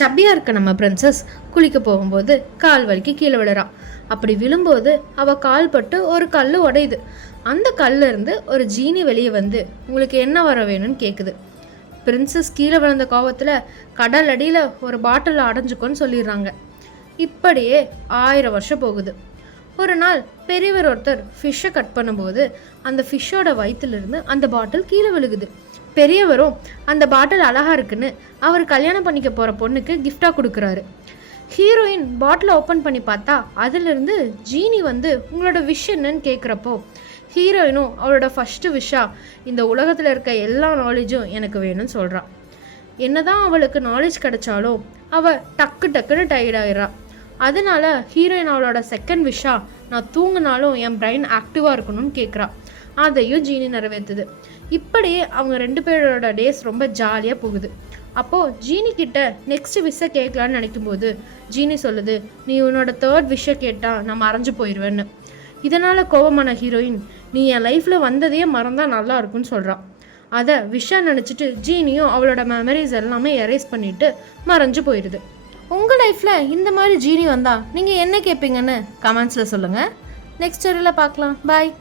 சப்பியாக இருக்க நம்ம பிரின்சஸ் குளிக்க போகும்போது கால் வலிக்கு கீழே விழுறா. அப்படி விழும்போது அவள் கால் பட்டு ஒரு கல் உடையுது. அந்த கல்ல இருந்து ஒரு ஜீனி வெளியே வந்து உங்களுக்கு என்ன வர வேணும்னு கேட்குது. பிரின்சஸ் கீழே விழுந்த கோவத்தில் கடல் அடியில் ஒரு பாட்டில் அடைஞ்சுக்கோன்னு சொல்லிடுறாங்க. இப்படியே 1000 வருஷம் போகுது. ஒரு நாள் பெரியவர் ஒருத்தர் ஃபிஷ்ஷை கட் பண்ணும்போது அந்த ஃபிஷ்ஷோட வயிற்றுலேருந்து அந்த பாட்டில் கீழே விழுகுது. பெரியவரும் அந்த பாட்டில் அழகாக இருக்குன்னு அவர் கல்யாணம் பண்ணிக்க போகிற பொண்ணுக்கு கிஃப்டாக கொடுக்குறாரு. ஹீரோயின் பாட்டிலை ஓப்பன் பண்ணி பார்த்தா அதிலிருந்து ஜீனி வந்து உங்களோட விஷ் என்னன்னு கேட்குறப்போ ஹீரோயினும் அவளோட ஃபஸ்ட்டு விஷாக இந்த உலகத்தில் இருக்க எல்லா நாலேஜும் எனக்கு வேணும்னு சொல்கிறாள். என்னதான் அவளுக்கு நாலேஜ் கிடைச்சாலும் அவள் டக்குன்னு டயர்டாயிடுறா. அதனால ஹீரோயின் அவளோட செகண்ட் விஷா நான் தூங்கினாலும் என் பிரெயின் ஆக்டிவாக இருக்கணும்னு கேட்குறா. அதையும் ஜீனி நிறைவேற்றுது. இப்படியே அவங்க 2 பேரோட டேஸ் ரொம்ப ஜாலியாக போகுது. அப்போது ஜீனி கிட்ட நெக்ஸ்ட் விஷை கேட்கலான்னு நினைக்கும்போது ஜீனி சொல்லுது, நீ உன்னோட 3rd விஷை கேட்டால் நான் மறைஞ்சு போயிடுவேன்னு. இதனால் கோபமான ஹீரோயின் நீ என் லைஃப்பில் வந்ததையே மறந்தால் நல்லா இருக்குன்னு சொல்கிறான். அதை விஷா நினச்சிட்டு ஜீனியும் அவளோட மெமரிஸ் எல்லாமே எரேஸ் பண்ணிவிட்டு மறைஞ்சு போயிடுது. உங்கள் லைஃப்பில் இந்த மாதிரி ஜீனி வந்தால் நீங்கள் என்ன கேட்பீங்கன்னு கமெண்ட்ஸில் சொல்லுங்கள். நெக்ஸ்ட் ஸ்டோரியில் பார்க்கலாம். பாய்.